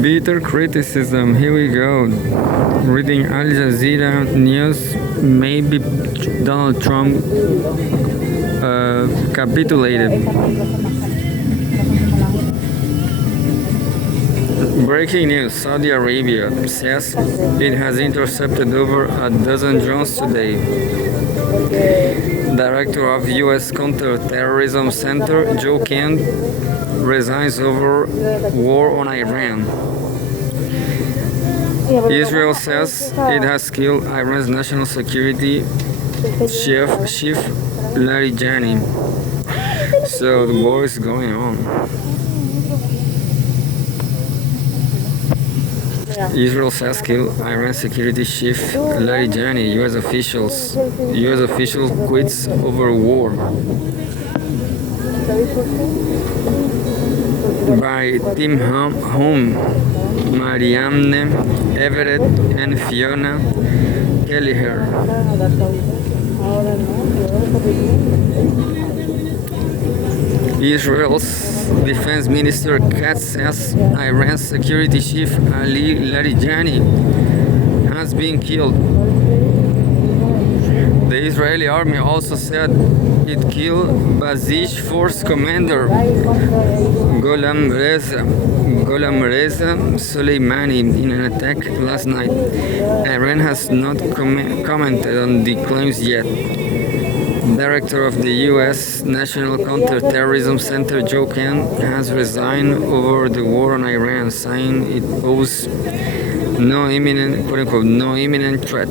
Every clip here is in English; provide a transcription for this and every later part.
Bitter criticism. Here we go. Reading Al Jazeera news. Maybe Donald Trump capitulated. Breaking news. Saudi Arabia says it has intercepted over a dozen drones today. Director of U.S. Counterterrorism Center, Joe Kent, resigns over war on Iran. Israel says it has killed Iran's national security chief Larijani. So the war is going on. Israel says killed Iran security chief Larijani. U.S. official quits over war. By Tim Home, Mariamne Everett, and Fiona Kelleher. Israel's defense minister Katz says Iran's security chief Ali Larijani has been killed. The Israeli army also said it killed Basij force commander Gholam Reza Soleimani in an attack last night. Iran has not commented on the claims yet. Director of the U.S. National Counterterrorism Center, Joe Kent, has resigned over the war on Iran, saying it poses no imminent, quote-unquote, no imminent threat.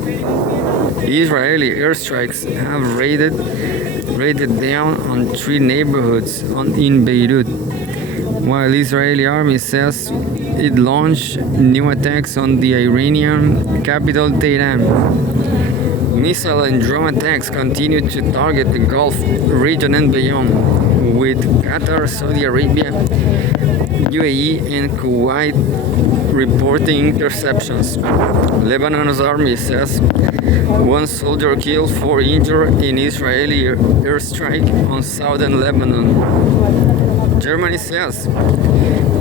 Israeli airstrikes have raided down on 3 neighborhoods in Beirut, while Israeli army says it launched new attacks on the Iranian capital Tehran. Missile and drone attacks continue to target the Gulf region and beyond, with Qatar, Saudi Arabia, UAE, and Kuwait reporting interceptions. Lebanon's army says 1 soldier killed, 4 injured in Israeli airstrike on southern Lebanon. Germany says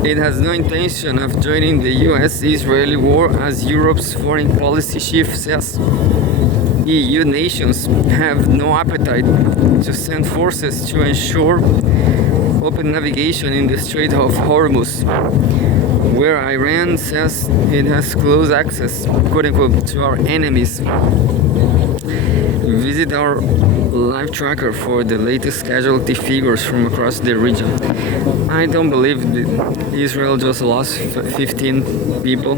it has no intention of joining the U.S.-Israeli war, as Europe's foreign policy chief says. EU nations have no appetite to send forces to ensure open navigation in the Strait of Hormuz, where Iran says it has close access, quote-unquote, to our enemies. Visit our live tracker for the latest casualty figures from across the region. I don't believe that Israel just lost 15 people.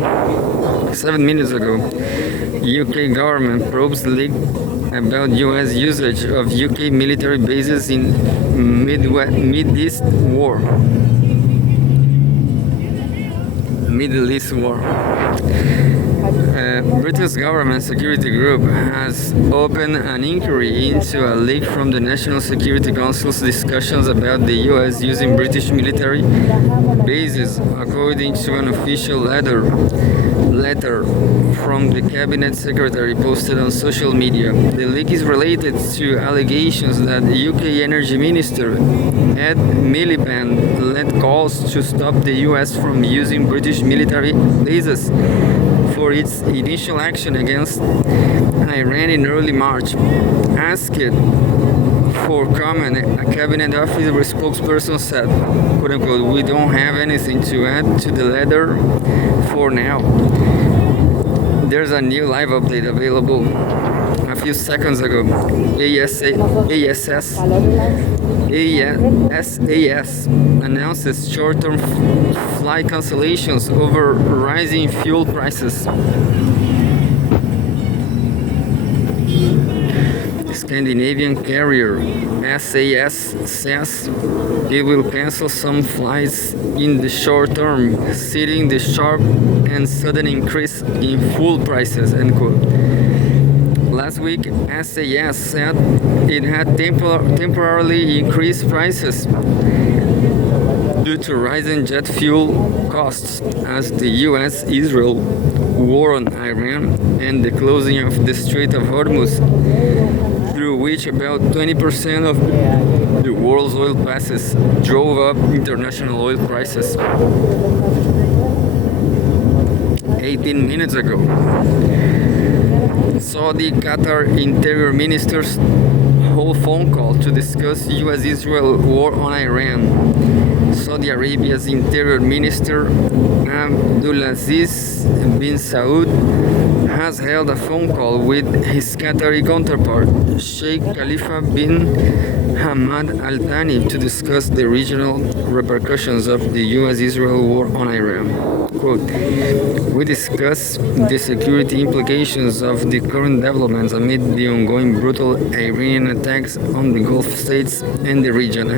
7 minutes ago, UK government probes leaked about US usage of UK military bases in Middle East war. Britain's government security group has opened an inquiry into a leak from the National Security Council's discussions about the US using British military bases, according to an official letter from the cabinet secretary posted on social media. The leak is related to allegations that the UK Energy Minister Ed Miliband led calls to stop the US from using British military bases for its initial action against Iran in early March. Asked for comment, a cabinet officer spokesperson said, quote-unquote, "We don't have anything to add to the letter for now." There's a new live update available a few seconds ago. SAS announces short-term flight cancellations over rising fuel prices. Scandinavian carrier SAS says it will cancel some flights in the short term, citing the sharp and sudden increase in fuel prices, end quote. Last week, SAS said it had temporarily increased prices due to rising jet fuel costs as the US-Israel war on Iran and the closing of the Strait of Hormuz, through which about 20% of the world's oil passes, drove up international oil prices. 18 minutes ago. Saudi Qatar Interior Ministers hold phone call to discuss U.S.-Israel war on Iran. Saudi Arabia's Interior Minister Abdulaziz bin Saud has held a phone call with his Qatari counterpart, Sheikh Khalifa bin Hamad Al Thani, to discuss the regional repercussions of the U.S.-Israel war on Iran. Quote, we discuss the security implications of the current developments amid the ongoing brutal Iranian attacks on the Gulf states and the region,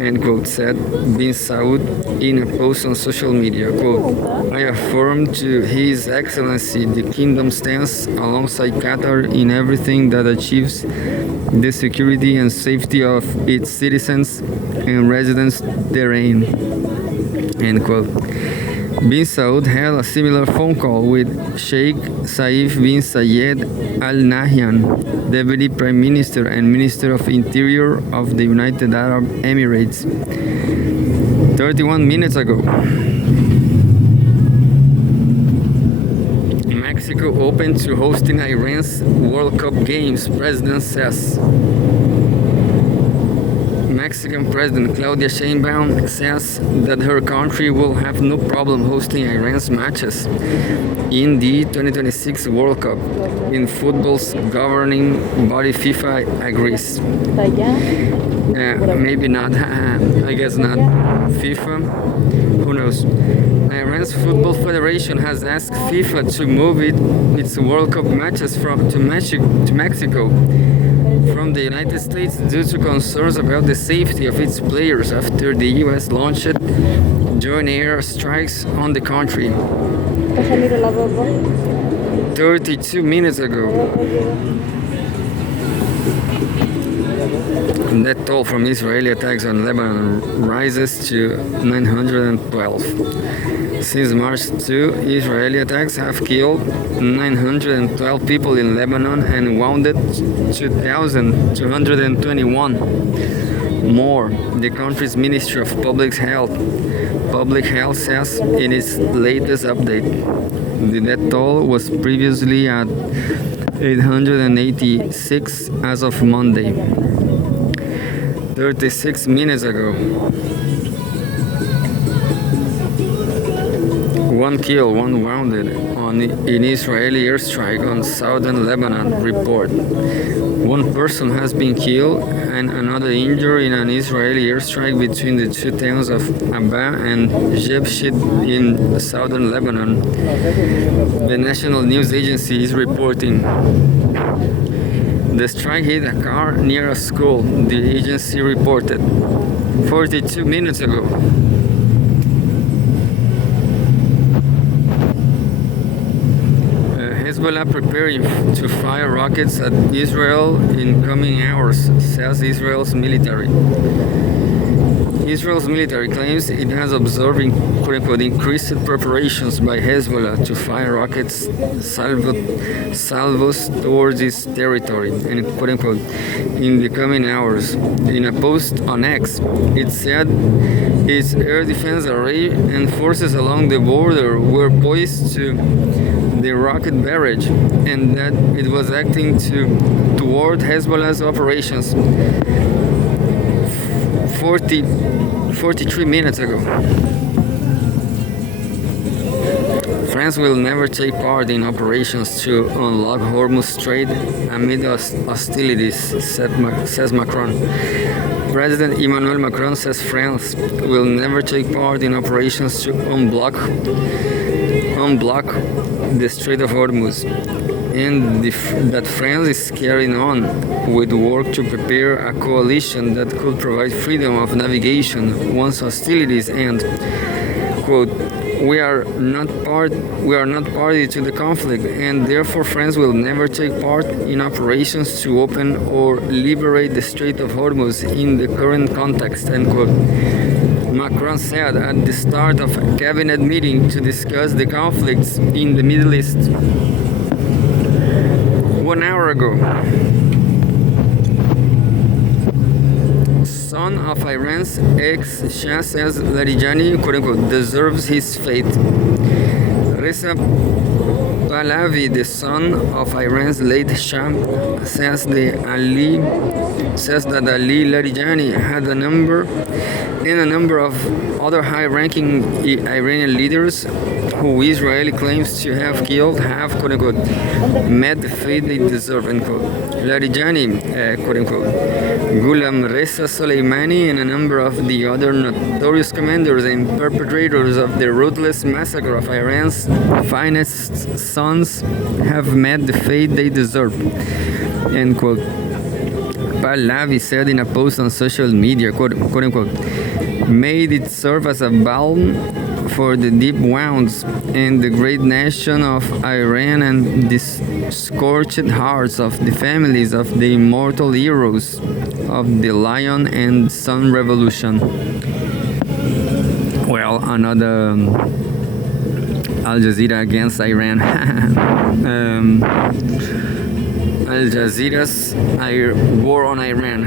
end quote, said bin Saud in a post on social media. Quote, I affirm to His Excellency the Kingdom stands alongside Qatar in everything that achieves the security and safety of its citizens and residents therein. End quote. Bin Saud held a similar phone call with Sheikh Saif bin Zayed Al Nahyan, Deputy Prime Minister and Minister of Interior of the United Arab Emirates, 31 minutes ago. Mexico open to hosting Iran's World Cup games, President says. Mexican President Claudia Sheinbaum says that her country will have no problem hosting Iran's matches in the 2026 World Cup. In football's governing body FIFA agrees. Maybe not. I guess not. FIFA? Who knows? Iran's Football Federation has asked FIFA to move its World Cup matches to Mexico from the United States due to concerns about the safety of its players after the U.S. launched joint air strikes on the country 32 minutes ago. Death toll from Israeli attacks on Lebanon rises to 912. Since March 2, Israeli attacks have killed 912 people in Lebanon and wounded 2,221 more. The country's Ministry of Public Health says in its latest update. The death toll was previously at 886 as of Monday, 36 minutes ago. One killed, one wounded in Israeli airstrike on southern Lebanon, report. One person has been killed and another injured in an Israeli airstrike between the two towns of Abba and Jebshit in southern Lebanon. The national news agency is reporting. The strike hit a car near a school, the agency reported 42 minutes ago. Hezbollah preparing to fire rockets at Israel in coming hours, says Israel's military. Israel's military claims it has observed increased preparations by Hezbollah to fire rockets salvos towards its territory, in the coming hours. In a post on X, it said its air defense array and forces along the border were poised to the rocket barrage and that it was acting toward Hezbollah's operations 43 minutes ago. France will never take part in operations to unlock Hormuz Strait amid hostilities, says Macron. President Emmanuel Macron says France will never take part in operations to unblock the Strait of Hormuz, and that France is carrying on with work to prepare a coalition that could provide freedom of navigation once hostilities end. Quote, we are not party to the conflict, and therefore France will never take part in operations to open or liberate the Strait of Hormuz in the current context, end quote. Macron said at the start of a cabinet meeting to discuss the conflicts in the Middle East. 1 hour ago. Son of Iran's ex-Shah says Larijani, quote-unquote, deserves his fate. Reza Pahlavi, the son of Iran's late Shah, says that Ali Larijani had a number of other high-ranking Iranian leaders who Israel claims to have killed have, quote-unquote, met the fate they deserve, unquote. Larijani, quote-unquote, Ghulam Reza Soleimani, and a number of the other notorious commanders and perpetrators of the ruthless massacre of Iran's finest sons have met the fate they deserve, end quote. Pahlavi said in a post on social media, quote-unquote, made it serve as a balm for the deep wounds in the great nation of Iran and the scorched hearts of the families of the immortal heroes of the Lion and Sun Revolution. Well, another Al Jazeera against Iran. Al Jazeera's War on Iran.